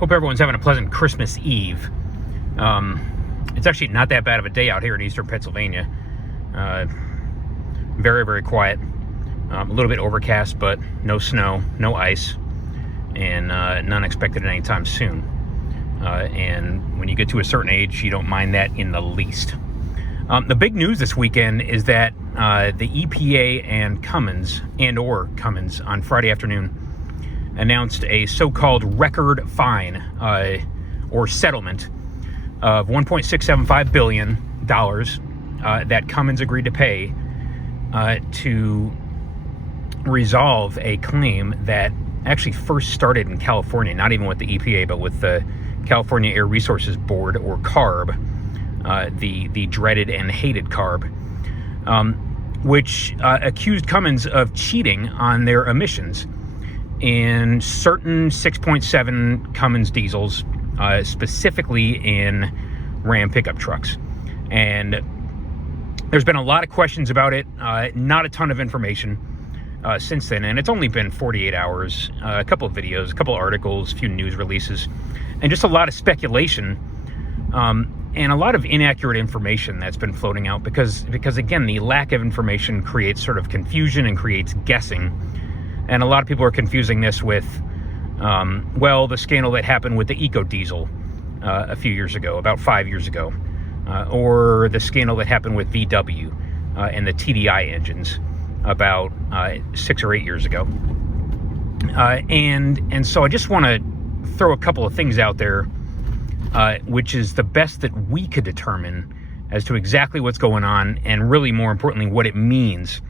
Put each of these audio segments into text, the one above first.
Hope everyone's having a pleasant Christmas Eve. It's actually not that bad of a day out here in eastern Pennsylvania. Very, very quiet. A little bit overcast, but no snow, no ice, and none expected anytime soon. And when you get to a certain age, you don't mind that in the least. The big news this weekend is that the EPA and Cummins on Friday afternoon announced a so-called record fine or settlement of $1.675 billion that Cummins agreed to pay to resolve a claim that actually first started in California, not even with the EPA, but with the California Air Resources Board, or CARB, the dreaded and hated CARB, which accused Cummins of cheating on their emissions in certain 6.7 Cummins diesels, specifically in Ram pickup trucks. And there's been a lot of questions about it, not a ton of information since then, and it's only been 48 hours, a couple of videos, a couple of articles, a few news releases, and just a lot of speculation, and a lot of inaccurate information that's been floating out because again, the lack of information creates sort of confusion and creates guessing. And a lot of people are confusing this with, the scandal that happened with the EcoDiesel a few years ago, about 5 years ago, or the scandal that happened with VW and the TDI engines about 6 or 8 years ago. And so I just want to throw a couple of things out there, which is the best that we could determine as to exactly what's going on, and really more importantly, what it means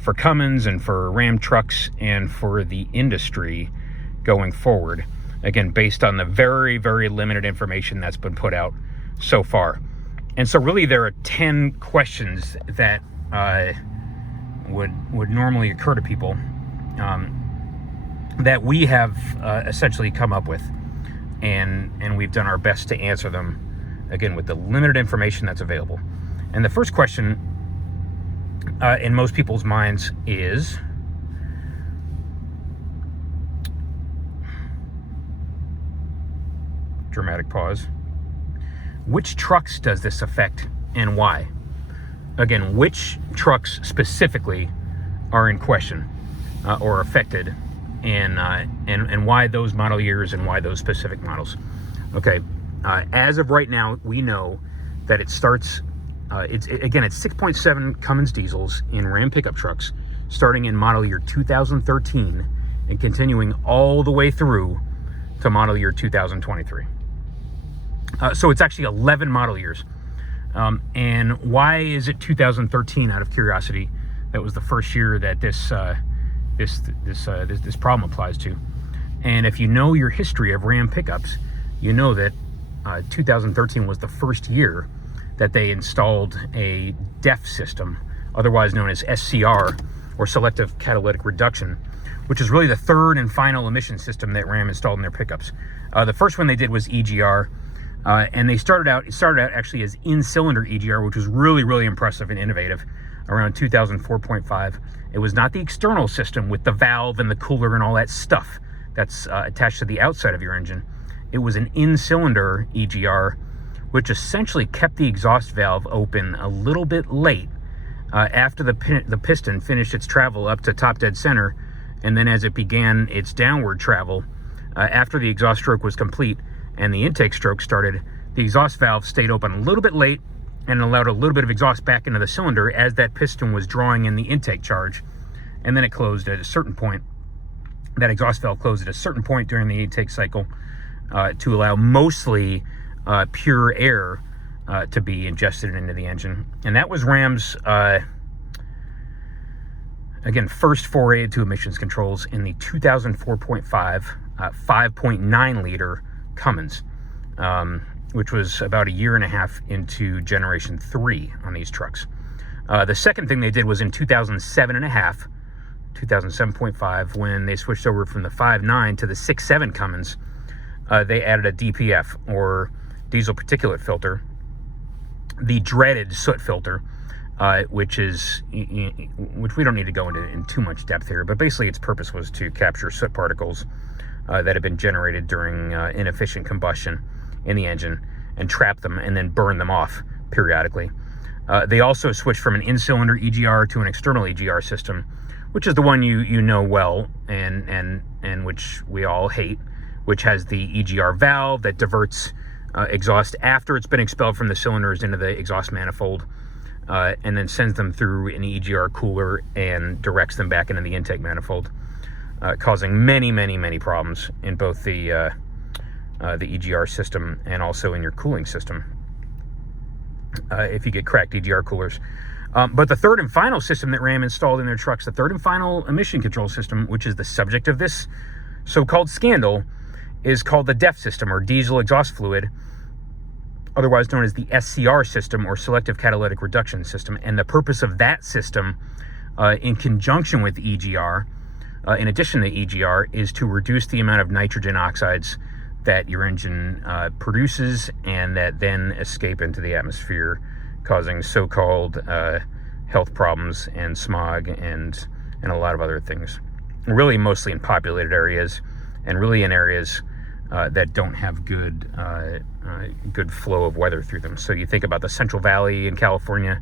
for Cummins and for Ram trucks and for the industry going forward. Again, based on the very, very limited information that's been put out so far. And so really there are 10 questions that would normally occur to people that we have essentially come up with. And we've done our best to answer them, again, with the limited information that's available. And the first question in most people's minds is, dramatic pause, which trucks does this affect and why? Again, which trucks specifically are in question or affected, and why those model years and why those specific models? Okay, as of right now, we know that it starts, it's 6.7 Cummins diesels in Ram pickup trucks, starting in model year 2013 and continuing all the way through to model year 2023. So it's actually 11 model years. And why is it 2013, out of curiosity? That was the first year that this problem applies to. And if you know your history of Ram pickups, you know that 2013 was the first year that they installed a DEF system, otherwise known as SCR, or Selective Catalytic Reduction, which is really the third and final emission system that Ram installed in their pickups. The first one they did was EGR, and it started out actually as in-cylinder EGR, which was really, really impressive and innovative, around 2004.5. It was not the external system with the valve and the cooler and all that stuff that's attached to the outside of your engine. It was an in-cylinder EGR, which essentially kept the exhaust valve open a little bit late after the piston finished its travel up to top dead center, and then as it began its downward travel, after the exhaust stroke was complete and the intake stroke started, the exhaust valve stayed open a little bit late and allowed a little bit of exhaust back into the cylinder as that piston was drawing in the intake charge, and then it closed at a certain point. That exhaust valve closed at a certain point during the intake cycle to allow mostly pure air to be ingested into the engine. And that was Ram's, again, first foray into emissions controls in the 2004.5 5.9 liter Cummins, which was about a year and a half into generation 3 on these trucks. The second thing they did was in 2007.5, when they switched over from the 5.9 to the 6.7 Cummins. They added a DPF, or diesel particulate filter, the dreaded soot filter, which we don't need to go into in too much depth here, but basically its purpose was to capture soot particles that have been generated during inefficient combustion in the engine, and trap them and then burn them off periodically. They also switched from an in-cylinder EGR to an external EGR system, which is the one you know well and which we all hate, which has the EGR valve that diverts exhaust after it's been expelled from the cylinders into the exhaust manifold, and then sends them through an EGR cooler and directs them back into the intake manifold, causing many problems in both the EGR system and also in your cooling system if you get cracked EGR coolers. But the third and final system that Ram installed in their trucks, the third and final emission control system, which is the subject of this so-called scandal, is called the DEF system, or diesel exhaust fluid, otherwise known as the SCR system, or selective catalytic reduction system. And the purpose of that system, in conjunction with EGR, in addition to EGR, is to reduce the amount of nitrogen oxides that your engine produces and that then escape into the atmosphere, causing so-called health problems and smog and a lot of other things. Really mostly in populated areas, and really in areas that don't have good flow of weather through them. So you think about the Central Valley in California,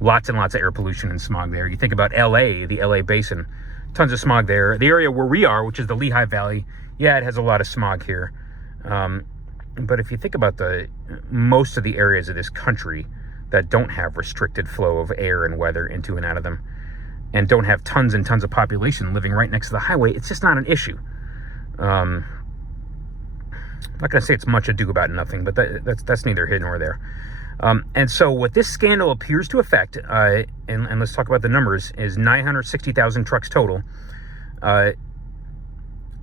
lots and lots of air pollution and smog there. You think about LA, the LA basin, tons of smog there. The area where we are, which is the Lehigh Valley, yeah, it has a lot of smog here. But if you think about most of the areas of this country that don't have restricted flow of air and weather into and out of them, and don't have tons and tons of population living right next to the highway, it's just not an issue. I'm not going to say it's much ado about nothing, but that's neither here nor there. And so what this scandal appears to affect, and let's talk about the numbers, is 960,000 trucks total,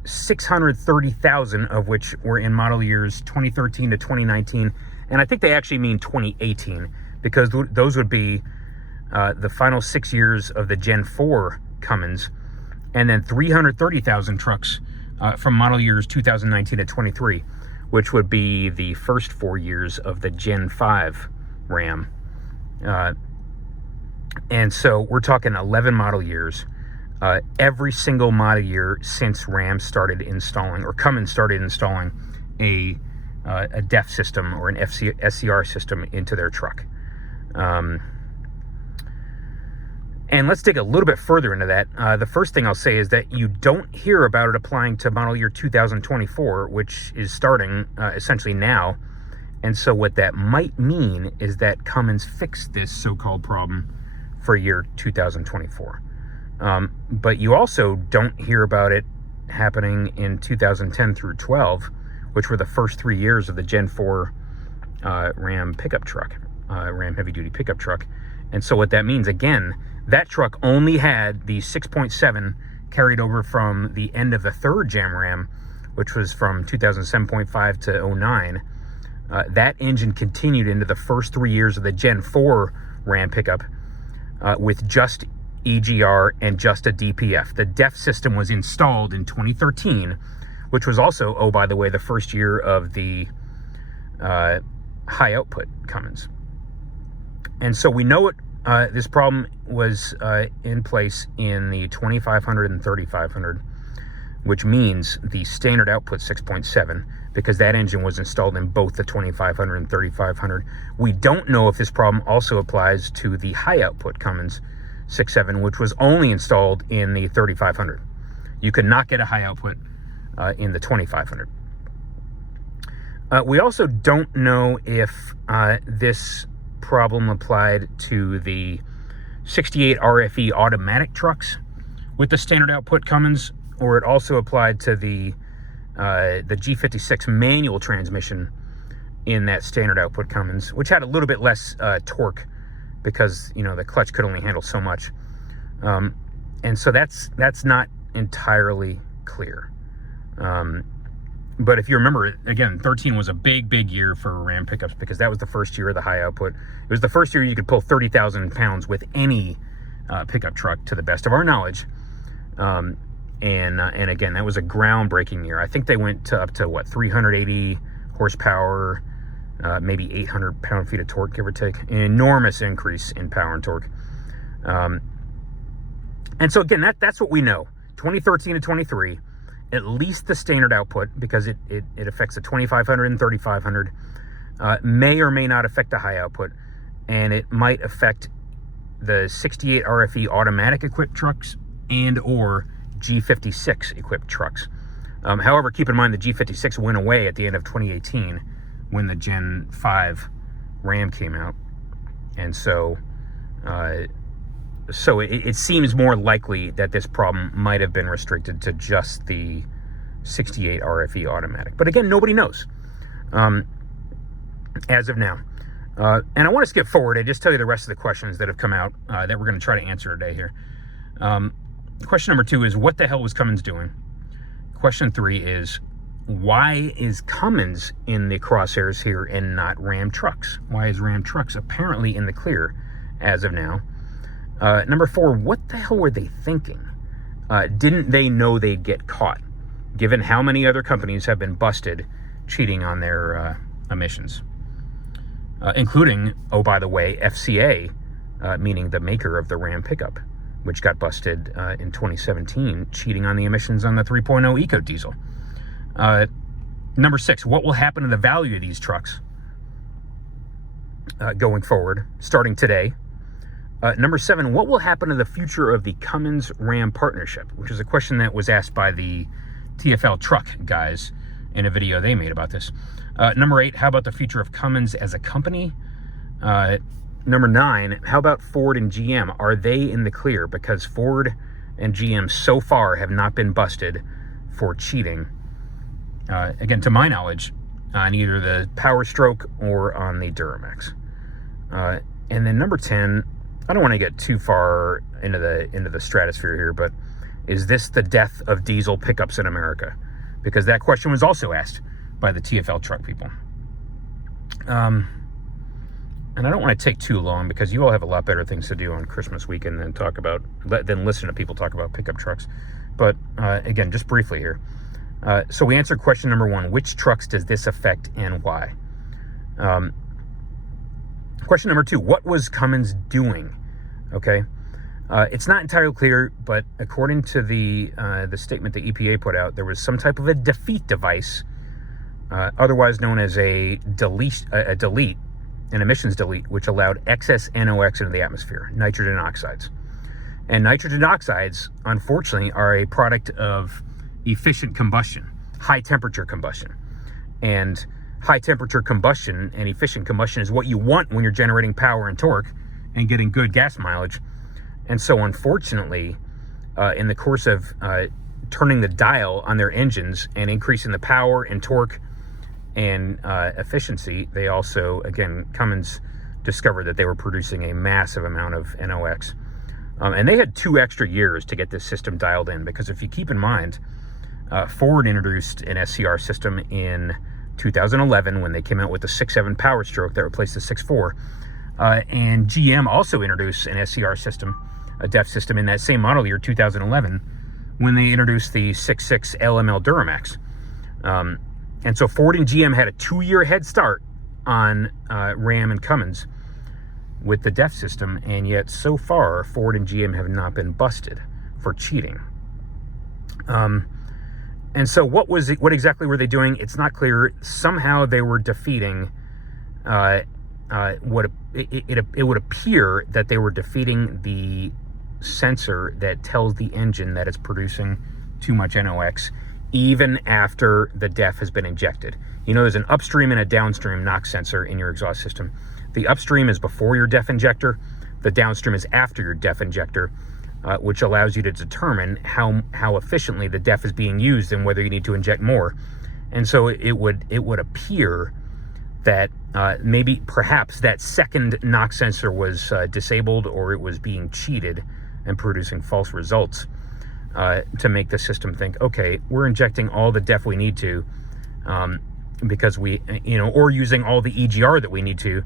630,000 of which were in model years 2013 to 2019. And I think they actually mean 2018, because those would be the final 6 years of the Gen 4 Cummins, and then 330,000 trucks from model years 2019 to 23, which would be the first 4 years of the Gen 5 Ram. And so we're talking 11 model years. Every single model year since Ram started installing, or Cummins started installing a DEF system or an SCR system into their truck. And let's dig a little bit further into that. The first thing I'll say is that you don't hear about it applying to model year 2024, which is starting essentially now. And so what that might mean is that Cummins fixed this so-called problem for year 2024. But you also don't hear about it happening in 2010 through 12, which were the first 3 years of the Gen 4 Ram pickup truck, Ram heavy-duty pickup truck. And so what that means, again, that truck only had the 6.7 carried over from the end of the third Jam Ram, which was from 2007.5 to 09. That engine continued into the first 3 years of the Gen 4 Ram pickup with just EGR and just a DPF. The DEF system was installed in 2013, which was also, oh, by the way, the first year of the high output Cummins. And so we know this problem was in place in the 2500 and 3500, which means the standard output 6.7, because that engine was installed in both the 2500 and 3500. We don't know if this problem also applies to the high output Cummins 6.7, which was only installed in the 3500. You could not get a high output in the 2500. We also don't know if this problem applied to the 68 RFE automatic trucks with the standard output Cummins, or it also applied to the G56 manual transmission in that standard output Cummins, which had a little bit less torque because, you know, the clutch could only handle so much. And so that's not entirely clear. But if you remember, again, 13 was a big year for Ram pickups, because that was the first year of the high output. It was the first year you could pull 30,000 pounds with any pickup truck, to the best of our knowledge. And again, that was a groundbreaking year. I think they went up to what, 380 horsepower, maybe 800 pound-feet of torque, give or take. An enormous increase in power and torque. And so again, that's what we know. 2013 to 23. at least the standard output, because it affects the 2500 and 3500, may or may not affect the high output, and it might affect the 68 RFE automatic equipped trucks and or G56 equipped trucks. However, keep in mind the G56 went away at the end of 2018 when the Gen 5 Ram came out. And so it seems more likely that this problem might have been restricted to just the 68 RFE automatic. But again, nobody knows as of now. And I want to skip forward and just tell you the rest of the questions that have come out that we're going to try to answer today here. Question number 2 is, what the hell was Cummins doing? Question 3 is, why is Cummins in the crosshairs here and not Ram Trucks? Why is Ram Trucks apparently in the clear as of now? Number 4, what the hell were they thinking? Didn't they know they'd get caught, given how many other companies have been busted cheating on their emissions? Including, oh, by the way, FCA, meaning the maker of the Ram pickup, which got busted in 2017, cheating on the emissions on the 3.0 Eco Diesel. Number 6, what will happen to the value of these trucks going forward, starting today? Number 7, what will happen to the future of the Cummins-Ram partnership, which is a question that was asked by the TFL truck guys in a video they made about this. Number 8, how about the future of Cummins as a company? Number 9, how about Ford and GM? Are they in the clear? Because Ford and GM so far have not been busted for cheating. Again, to my knowledge, on either the Power Stroke or on the Duramax. And then number 10, I don't want to get too far into the stratosphere here, but is this the death of diesel pickups in America? Because that question was also asked by the TFL truck people. And I don't want to take too long, because you all have a lot better things to do on Christmas weekend than listen to people talk about pickup trucks. But again, just briefly here. So we answered question number 1, which trucks does this affect and why? Question number 2, what was Cummins doing? Okay. It's not entirely clear, but according to the statement the EPA put out, there was some type of a defeat device, otherwise known as an emissions delete, which allowed excess NOx into the atmosphere, nitrogen oxides. And nitrogen oxides, unfortunately, are a product of efficient combustion, high temperature combustion. And high temperature combustion and efficient combustion is what you want when you're generating power and torque and getting good gas mileage. And so unfortunately, in the course of turning the dial on their engines and increasing the power and torque and efficiency, they also, again, Cummins discovered that they were producing a massive amount of NOx. And they had 2 extra years to get this system dialed in, because if you keep in mind, Ford introduced an SCR system in 2011 when they came out with the 6.7 Power Stroke that replaced the 6.4. And GM also introduced an SCR system, a DEF system, in that same model year, 2011, when they introduced the 6.6 LML Duramax. And so Ford and GM had a 2-year head start on Ram and Cummins with the DEF system, and yet so far Ford and GM have not been busted for cheating. And so what exactly were they doing? It's not clear. Somehow they were defeating it would appear that they were defeating the sensor that tells the engine that it's producing too much NOx, even after the DEF has been injected. You know, there's an upstream and a downstream NOx sensor in your exhaust system. The upstream is before your DEF injector. The downstream is after your DEF injector, which allows you to determine how efficiently the DEF is being used and whether you need to inject more. And so it would appear that perhaps that second NOx sensor was disabled, or it was being cheated and producing false results to make the system think, okay, we're injecting all the DEF we need to because or using all the EGR that we need to,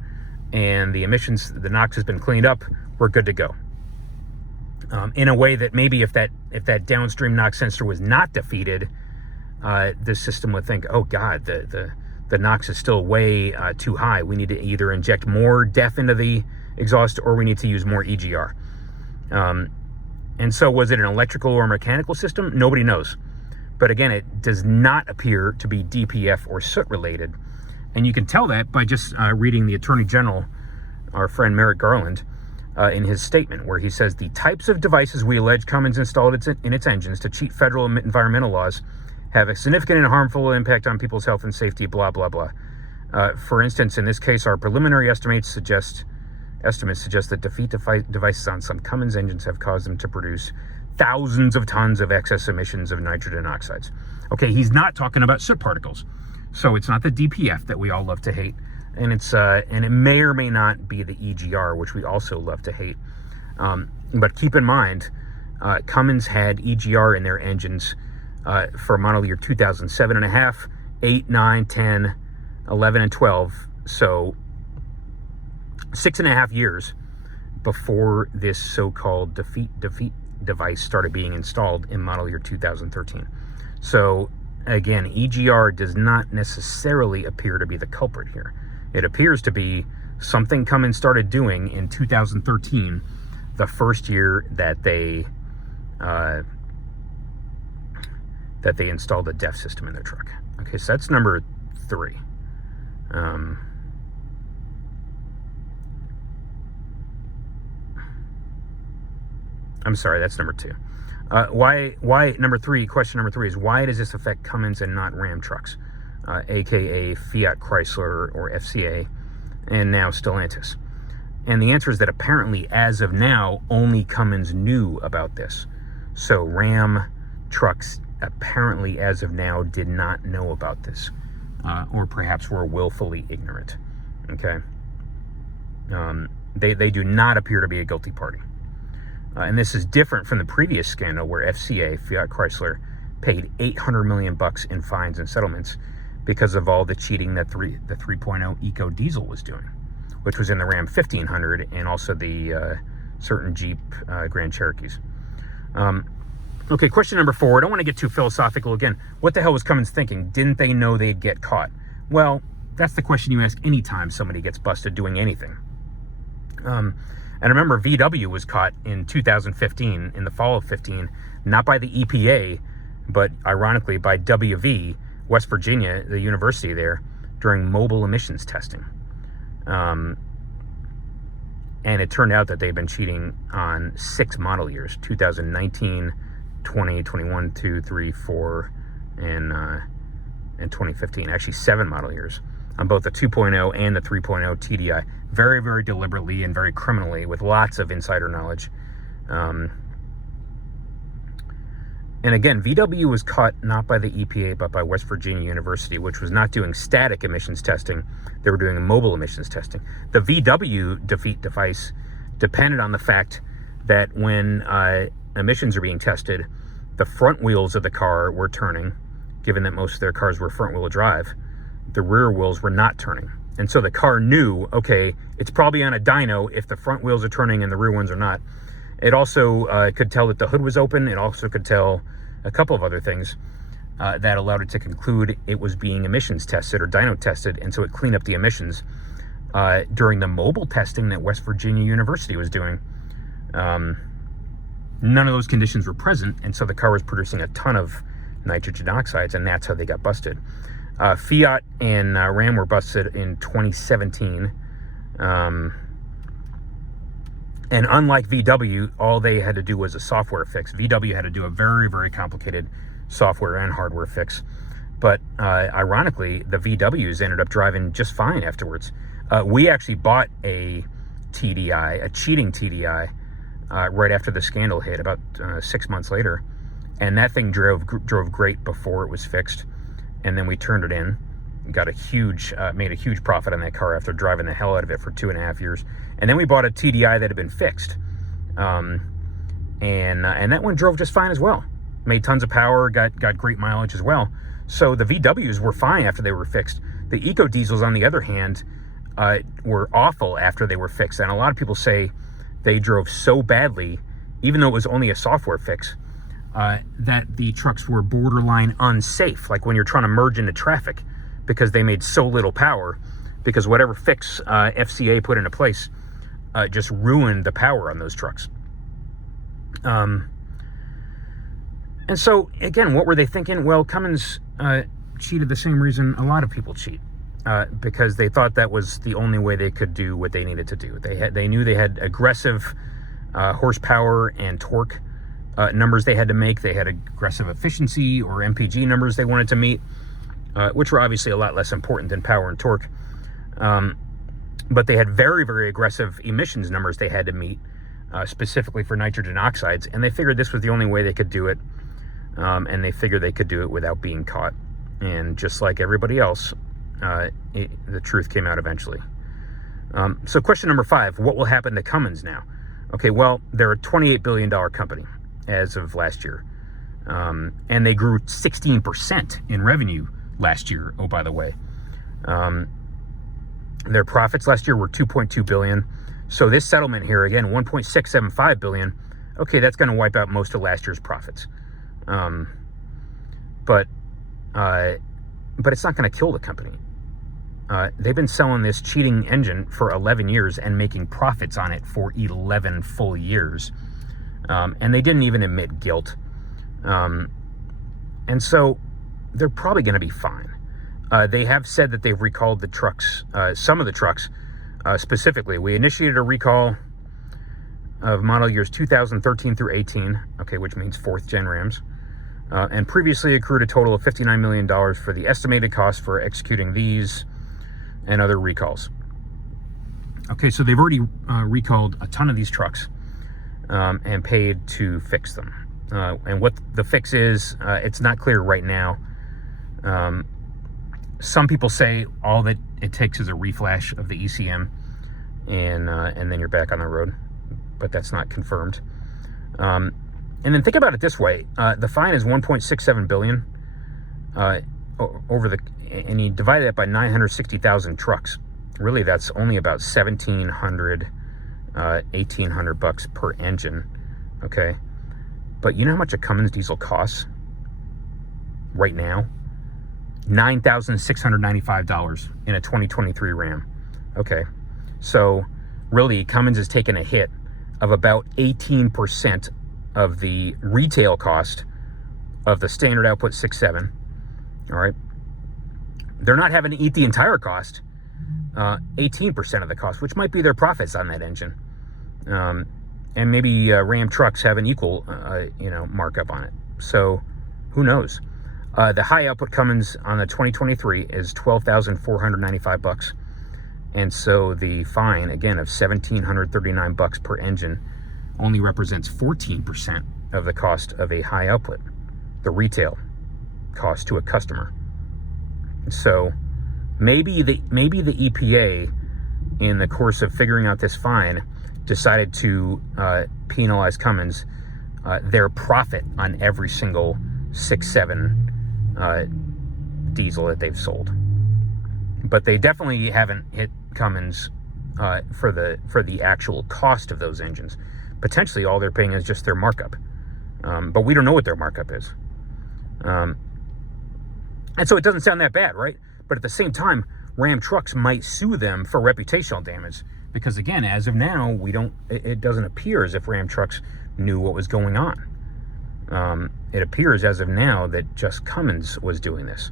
and the emissions, the NOx has been cleaned up, we're good to go. In a way that maybe if that downstream NOx sensor was not defeated, the system would think, oh God, the NOx is still way too high. We need to either inject more DEF into the exhaust, or we need to use more EGR. And so was it an electrical or mechanical system? Nobody knows. But again, it does not appear to be DPF or soot related. And you can tell that by just reading the Attorney General, our friend Merrick Garland, in his statement, where he says the types of devices we allege Cummins installed in its engines to cheat federal environmental laws have a significant and harmful impact on people's health and safety, blah, blah, blah. For instance, in this case, our preliminary estimates suggest that defeat devices on some Cummins engines have caused them to produce thousands of tons of excess emissions of nitrogen oxides. Okay, he's not talking about soot particles. So it's not the DPF that we all love to hate. And it may or may not be the EGR, which we also love to hate. But keep in mind, Cummins had EGR in their engines for model year 2007 and a half, 8, 9, 10, 11, and 12. So 6.5 years before this so-called defeat device started being installed in model year 2013. So again, EGR does not necessarily appear to be the culprit here. It appears to be something Cummins started doing in 2013, the first year that they installed a DEF system in their truck. Okay, so that's number 3. I'm sorry, that's number 2. Why number 3, question number 3 is, why does this affect Cummins and not Ram trucks, aka Fiat Chrysler or FCA, and now Stellantis? And the answer is that apparently, as of now, only Cummins knew about this. So Ram trucks apparently, as of now, did not know about this, or perhaps were willfully ignorant. Okay, they do not appear to be a guilty party. And this is different from the previous scandal where FCA, Fiat Chrysler, paid $800 million in fines and settlements because of all the cheating that the 3.0 Eco Diesel was doing, which was in the Ram 1500 and also the certain Jeep Grand Cherokees. Okay, question number 4. I don't want to get too philosophical again. What the hell was Cummins thinking? Didn't they know they'd get caught? Well, that's the question you ask anytime somebody gets busted doing anything. And remember, VW was caught in 2015, in the fall of 15, not by the EPA, but ironically by WV, West Virginia, the university there, during mobile emissions testing. And it turned out that they've been cheating on 6 model years, 2019, 20, 21, 2, 3, 4, and 2015. Actually, 7 model years on both the 2.0 and the 3.0 TDI. Very, very deliberately and very criminally, with lots of insider knowledge. And again, VW was caught not by the EPA, but by West Virginia University, which was not doing static emissions testing. They were doing mobile emissions testing. The VW defeat device depended on the fact that when emissions are being tested, the front wheels of the car were turning, given that most of their cars were front-wheel drive. The rear wheels were not turning. And so the car knew, okay, it's probably on a dyno if the front wheels are turning and the rear ones are not. It also could tell that the hood was open. It also could tell a couple of other things that allowed it to conclude it was being emissions tested or dyno tested, and so it cleaned up the emissions during the mobile testing that West Virginia University was doing. None of those conditions were present, and so the car was producing a ton of nitrogen oxides, and that's how they got busted. Fiat and Ram were busted in 2017. And unlike VW, all they had to do was a software fix. VW had to do a very, very complicated software and hardware fix. But ironically, the VWs ended up driving just fine afterwards. We actually bought a TDI, a cheating TDI, right after the scandal hit, about 6 months later. And that thing drove great before it was fixed. And then we turned it in, got made a huge profit on that car after driving the hell out of it for 2.5 years. And then we bought a TDI that had been fixed. And that one drove just fine as well. Made tons of power, got great mileage as well. So the VWs were fine after they were fixed. The Eco Diesels, on the other hand, were awful after they were fixed. And a lot of people say they drove so badly, even though it was only a software fix, that the trucks were borderline unsafe, like when you're trying to merge into traffic, because they made so little power, because whatever fix FCA put into place just ruined the power on those trucks. And so, again, what were they thinking? Well, Cummins cheated the same reason a lot of people cheat, because they thought that was the only way they could do what they needed to do. They knew they had aggressive horsepower and torque numbers they had to make. They had aggressive efficiency or MPG numbers they wanted to meet, which were obviously a lot less important than power and torque. But they had very, very aggressive emissions numbers they had to meet, specifically for nitrogen oxides, and they figured this was the only way they could do it, and they figured they could do it without being caught. And just like everybody else, the truth came out eventually. So question number 5, what will happen to Cummins now? Okay, well, they're a $28 billion company as of last year, and they grew 16% in revenue last year, oh, by the way. Their profits last year were $2.2 billion. So this settlement here, again, $1.675 billion. Okay, that's going to wipe out most of last year's profits. But it's not going to kill the company. They've been selling this cheating engine for 11 years and making profits on it for 11 full years. And they didn't even admit guilt. And so they're probably going to be fine. They have said that they've recalled the trucks, some of the trucks specifically. We initiated a recall of model years 2013 through 18, okay, which means 4th gen Rams, and previously accrued a total of $59 million for the estimated cost for executing these and other recalls. Okay, so they've already recalled a ton of these trucks and paid to fix them. And what the fix is, it's not clear right now. Some people say all that it takes is a reflash of the ECM, and then you're back on the road, but that's not confirmed. And then think about it this way: the fine is $1.67 billion over the, and you divide that by 960,000 trucks. Really, that's only about $1,800 per engine. Okay, but you know how much a Cummins diesel costs right now? $9,695 in a 2023 Ram. Okay, so really Cummins has taken a hit of about 18% of the retail cost of the standard output 6.7. All right, they're not having to eat the entire cost, 18% of the cost, which might be their profits on that engine. And maybe Ram trucks have an equal markup on it. So who knows? The high output Cummins on the 2023 is $12,495, and so the fine again of $1,739 per engine only represents 14% of the cost of a high output, the retail cost to a customer. So maybe the EPA, in the course of figuring out this fine, decided to penalize Cummins, their profit on every single 6.7 diesel that they've sold. But they definitely haven't hit Cummins for the actual cost of those engines. Potentially all they're paying is just their markup. But we don't know what their markup is. And so it doesn't sound that bad, right? But at the same time, Ram Trucks might sue them for reputational damage, because again, as of now, it doesn't appear as if Ram Trucks knew what was going on. It appears as of now that just Cummins was doing this.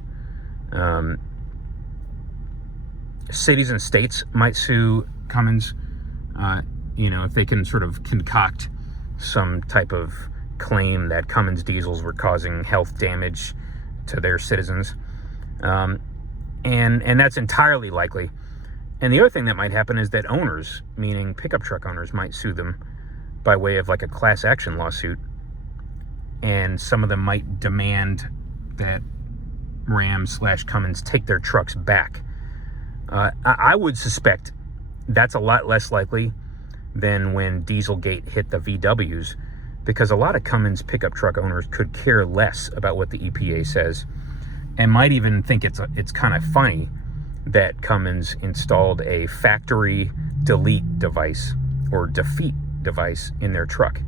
Cities and states might sue Cummins, if they can sort of concoct some type of claim that Cummins diesels were causing health damage to their citizens. And that's entirely likely. And the other thing that might happen is that owners, meaning pickup truck owners, might sue them by way of like a class action lawsuit. And some of them might demand that Ram/Cummins take their trucks back. I would suspect that's a lot less likely than when Dieselgate hit the VWs, because a lot of Cummins pickup truck owners could care less about what the EPA says, and might even think it's kind of funny that Cummins installed a factory delete device or defeat device in their truck.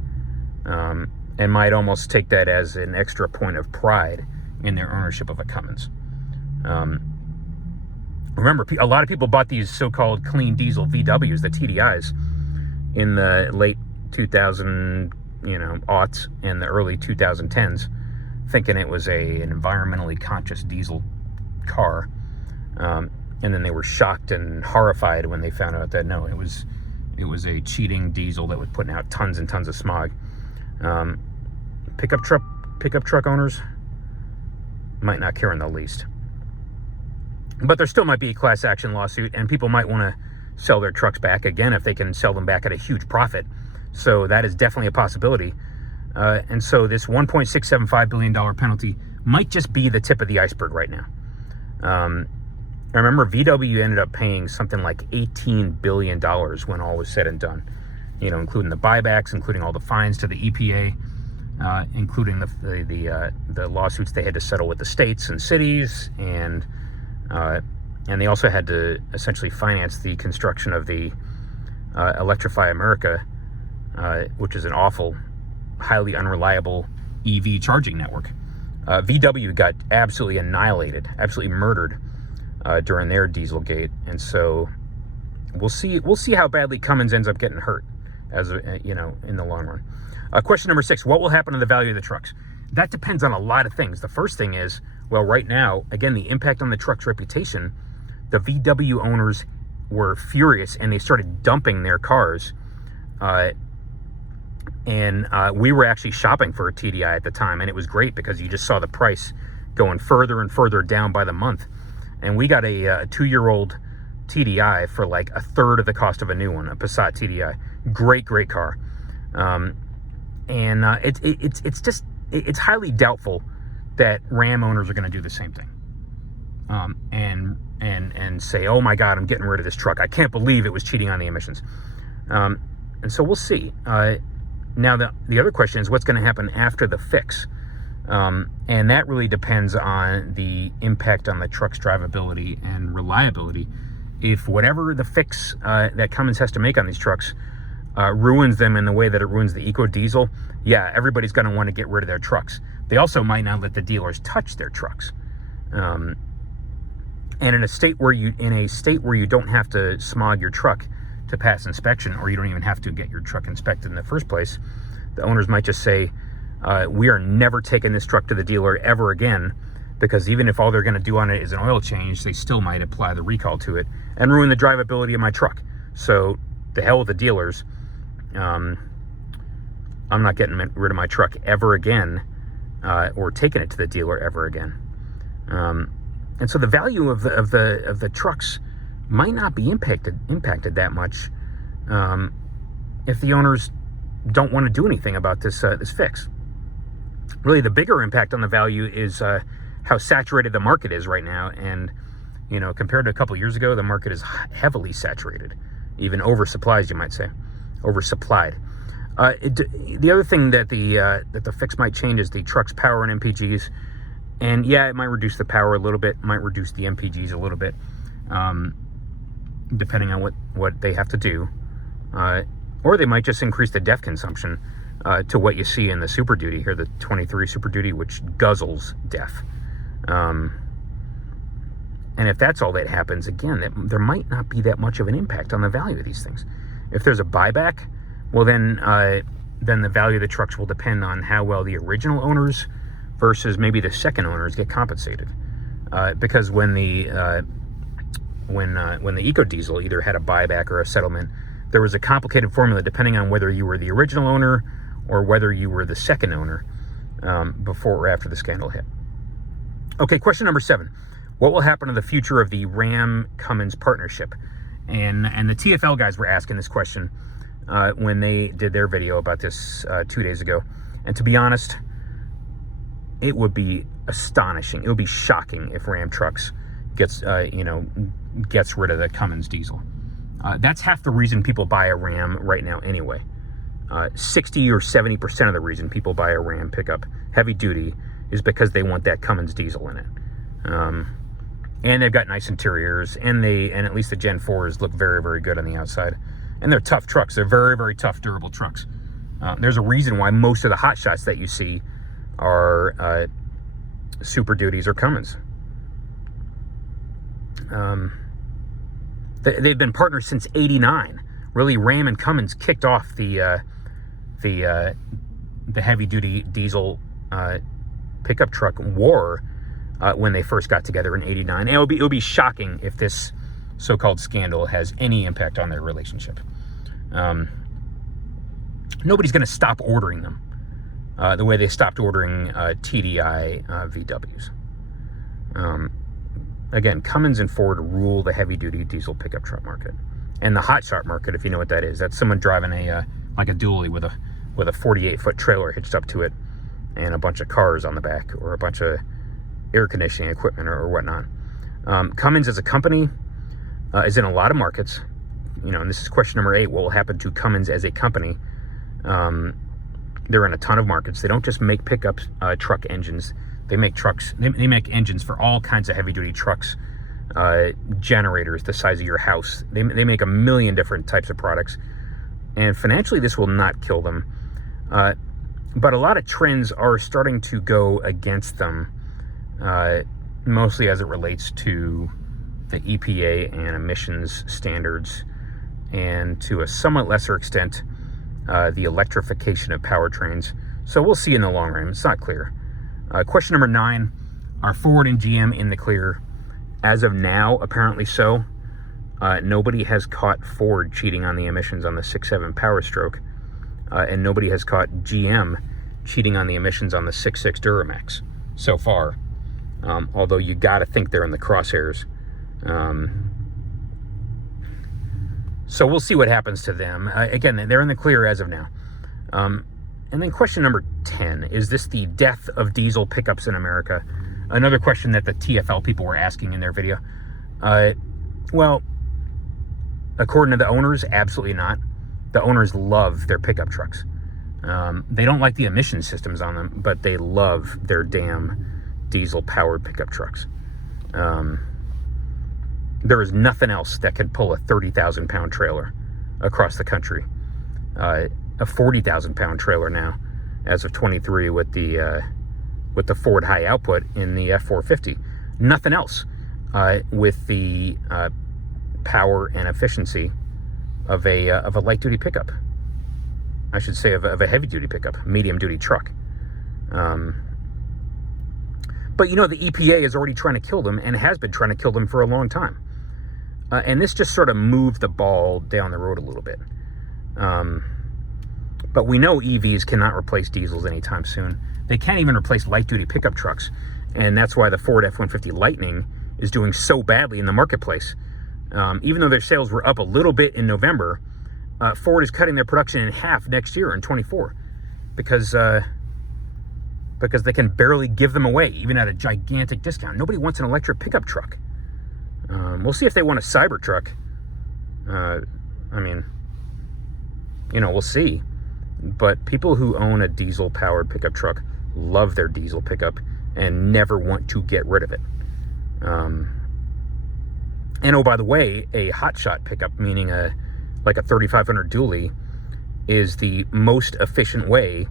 And might almost take that as an extra point of pride in their ownership of a Cummins. Remember, a lot of people bought these so-called clean diesel VWs, the TDIs, in the late 2000, aughts and the early 2010s. thinking it was an environmentally conscious diesel car. And then they were shocked and horrified when they found out that no, it was a cheating diesel that was putting out tons and tons of smog. Pickup truck owners might not care in the least. But there still might be a class action lawsuit, and people might want to sell their trucks back again if they can sell them back at a huge profit. So that is definitely a possibility. And so this $1.675 billion penalty might just be the tip of the iceberg right now. I remember VW ended up paying something like $18 billion when all was said and done, including the buybacks, including all the fines to the EPA, including the lawsuits they had to settle with the states and cities, and they also had to essentially finance the construction of the Electrify America, which is an awful, highly unreliable EV charging network. VW got absolutely annihilated, absolutely murdered during their Dieselgate, and so we'll see how badly Cummins ends up getting hurt, as in the long run. Question number 6: what will happen to the value of the trucks? That depends on a lot of things. The first thing is, well, right now, again, the impact on the truck's reputation. The VW owners were furious, and they started dumping their cars. And we were actually shopping for a TDI at the time, and it was great because you just saw the price going further and further down by the month. And we got a 2-year-old TDI for like a third of the cost of a new one, a Passat TDI. Great car. It's highly doubtful that Ram owners are going to do the same thing. And say, oh my God, I'm getting rid of this truck. I can't believe it was cheating on the emissions. And so we'll see. Now, the other question is what's going to happen after the fix? And that really depends on the impact on the truck's drivability and reliability. If whatever the fix that Cummins has to make on these trucks ruins them in the way that it ruins the eco diesel, yeah, everybody's going to want to get rid of their trucks. They also might not let the dealers touch their trucks. And in a state where you don't have to smog your truck to pass inspection, or you don't even have to get your truck inspected in the first place, the owners might just say, we are never taking this truck to the dealer ever again, because even if all they're going to do on it is an oil change, they still might apply the recall to it and ruin the drivability of my truck. So the hell with the dealers. I'm not getting rid of my truck ever again, or taking it to the dealer ever again. And so the value of the trucks might not be impacted that much if the owners don't want to do anything about this fix. Really, the bigger impact on the value is how saturated the market is right now. And compared to a couple of years ago, the market is heavily saturated, even oversupplied, you might say, oversupplied. The other thing that the fix might change is the truck's power and MPGs. And yeah, it might reduce the power a little bit, might reduce the MPGs a little bit, depending on what they have to do. Or they might just increase the DEF consumption to what you see in the Super Duty here, the 23 Super Duty, which guzzles DEF. And if that's all that happens, again, there might not be that much of an impact on the value of these things. If there's a buyback, well, then the value of the trucks will depend on how well the original owners versus maybe the second owners get compensated. Because when the EcoDiesel either had a buyback or a settlement, there was a complicated formula depending on whether you were the original owner or whether you were the second owner before or after the scandal hit. Okay, question number 7. What will happen to the future of the Ram-Cummins partnership? And the TFL guys were asking this question when they did their video about this 2 days ago. And to be honest, it would be astonishing. It would be shocking if Ram Trucks gets rid of the Cummins diesel. That's half the reason people buy a Ram right now anyway. 60 or 70% of the reason people buy a Ram pickup heavy duty is because they want that Cummins diesel in it. And they've got nice interiors, and at least the Gen 4s look very, very good on the outside. And they're tough trucks. They're very, very tough, durable trucks. There's a reason why most of the hot shots that you see are Super Duties or Cummins. They've been partners since '89. Really, Ram and Cummins kicked off the heavy-duty diesel pickup truck war when they first got together in '89. And it would be shocking if this so-called scandal has any impact on their relationship. Nobody's going to stop ordering them the way they stopped ordering TDI VWs. Again, Cummins and Ford rule the heavy-duty diesel pickup truck market. And the hotshot market, if you know what that is, that's someone driving like a dually with a 48-foot trailer hitched up to it and a bunch of cars on the back, or a bunch of air conditioning equipment or whatnot. Cummins as a company is in a lot of markets, and this is question number 8. What will happen to Cummins as a company? They're in a ton of markets. They don't just make pickup truck engines. They make trucks. They make engines for all kinds of heavy-duty trucks, generators the size of your house. They make a million different types of products. And financially, this will not kill them. But a lot of trends are starting to go against them, mostly as it relates to the EPA and emissions standards, and to a somewhat lesser extent, the electrification of powertrains. So we'll see in the long run. It's not clear. Question number 9, are Ford and GM in the clear? As of now, apparently so. Nobody has caught Ford cheating on the emissions on the 6.7 Power Stroke, and nobody has caught GM cheating on the emissions on the 6.6 Duramax so far, although you got to think they're in the crosshairs. So we'll see what happens to them. Again, they're in the clear as of now. And then question number 10, is this the death of diesel pickups in America? Another question that the TFL people were asking in their video. Well, according to the owners, absolutely not. The owners love their pickup trucks. They don't like the emission systems on them, but they love their damn diesel-powered pickup trucks. There is nothing else that could pull a 30,000-pound trailer across the country. A 40,000-pound trailer now, as of 23, with the Ford high output in the F450. Nothing else with the power and efficiency of a light-duty pickup. I should say of a heavy-duty pickup, medium-duty truck. But the EPA is already trying to kill them, and has been trying to kill them for a long time. And this just sort of moved the ball down the road a little bit. But we know EVs cannot replace diesels anytime soon. They can't even replace light-duty pickup trucks. And that's why the Ford F-150 Lightning is doing so badly in the marketplace. Even though their sales were up a little bit in November, Ford is cutting their production in half next year in 24 because they can barely give them away, even at a gigantic discount. Nobody wants an electric pickup truck. We'll see if they want a Cybertruck. We'll see. But people who own a diesel-powered pickup truck love their diesel pickup and never want to get rid of it. And oh, by the way, a hotshot pickup, meaning a 3500 dually, is the most efficient way,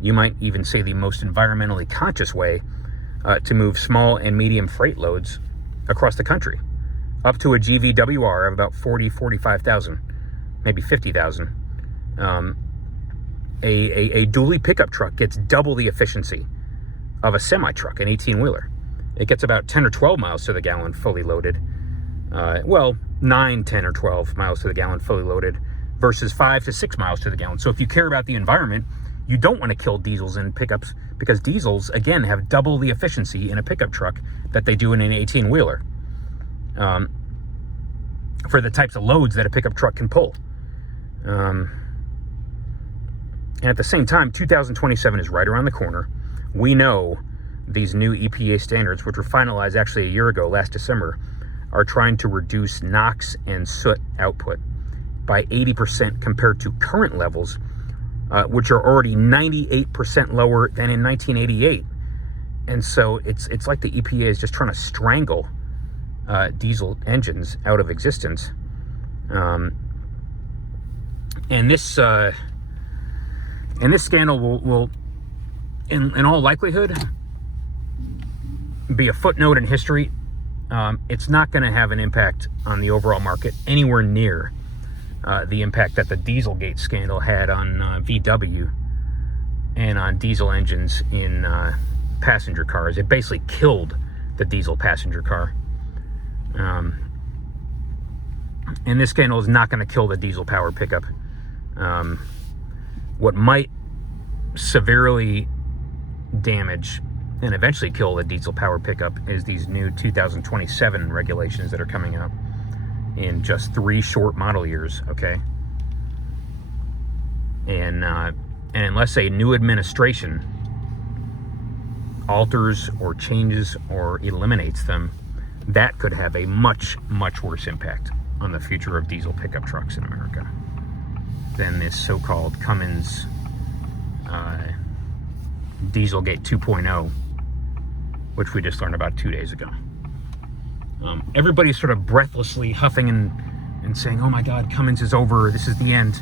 you might even say the most environmentally conscious way, to move small and medium freight loads across the country, up to a GVWR of about 45,000, maybe 50,000. A dually pickup truck gets double the efficiency of a semi-truck, an 18-wheeler. It gets about 10 or 12 miles to the gallon fully loaded. 9, 10, or 12 miles to the gallon fully loaded versus 5 to 6 miles to the gallon. So if you care about the environment, you don't want to kill diesels in pickups, because diesels, again, have double the efficiency in a pickup truck that they do in an 18-wheeler for the types of loads that a pickup truck can pull. And at the same time, 2027 is right around the corner. We know these new EPA standards, which were finalized actually a year ago, last December, are trying to reduce NOx and soot output by 80% compared to current levels, which are already 98% lower than in 1988. And so it's like the EPA is just trying to strangle diesel engines out of existence. And this scandal will in all likelihood, be a footnote in history. It's not going to have an impact on the overall market anywhere near the impact that the Dieselgate scandal had on VW and on diesel engines in passenger cars. It basically killed the diesel passenger car. And this scandal is not going to kill the diesel powered pickup. What might severely damage and eventually kill the diesel powered pickup is these new 2027 regulations that are coming out in just 3 short model years, okay? And unless a new administration alters or changes or eliminates them, that could have a much, much worse impact on the future of diesel pickup trucks in America than this so-called Cummins Dieselgate 2.0, which we just learned about 2 days ago. Everybody's sort of breathlessly huffing and saying, oh my God, Cummins is over, this is the end.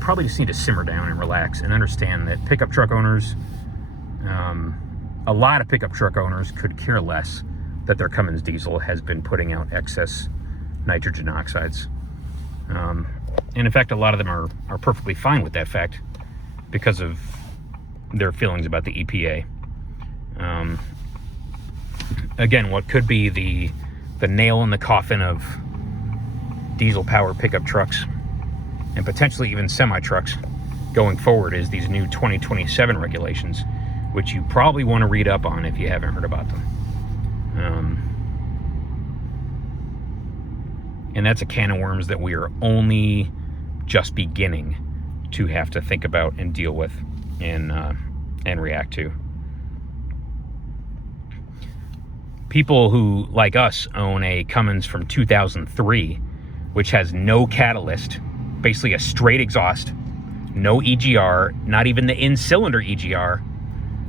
Probably just need to simmer down and relax and understand that pickup truck owners, a lot of pickup truck owners could care less that their Cummins diesel has been putting out excess nitrogen oxides. And in fact, a lot of them are perfectly fine with that fact because of their feelings about the EPA. Again, what could be the nail in the coffin of diesel-powered pickup trucks and potentially even semi-trucks going forward is these new 2027 regulations, which you probably want to read up on if you haven't heard about them. And that's a can of worms that we are only just beginning to have to think about and deal with and react to. People who, like us, own a Cummins from 2003, which has no catalyst, basically a straight exhaust, no EGR, not even the in-cylinder EGR,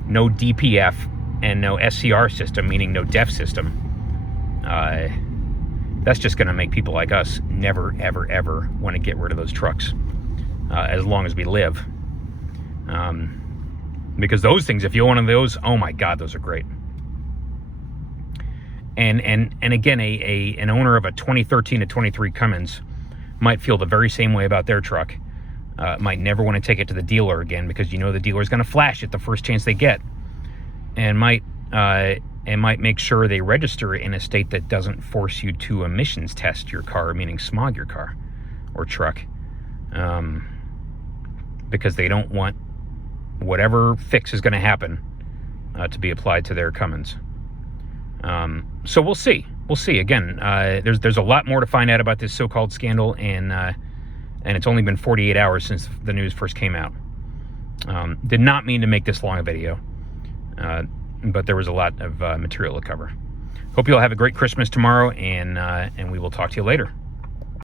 no DPF, and no SCR system, meaning no DEF system. That's just going to make people like us never, ever, ever want to get rid of those trucks as long as we live. Because those things, if you own one of those, oh my God, those are great. And again, an owner of a 2013 to 23 Cummins might feel the very same way about their truck. Might never want to take it to the dealer again because you know the dealer's going to flash it the first chance they get, and might make sure they register it in a state that doesn't force you to emissions test your car, meaning smog your car or truck, because they don't want whatever fix is going to happen to be applied to their Cummins. So we'll see. We'll see. Again, there's a lot more to find out about this so-called scandal, and it's only been 48 hours since the news first came out. Did not mean to make this long a video, but there was a lot of material to cover. Hope you all have a great Christmas tomorrow, and we will talk to you later.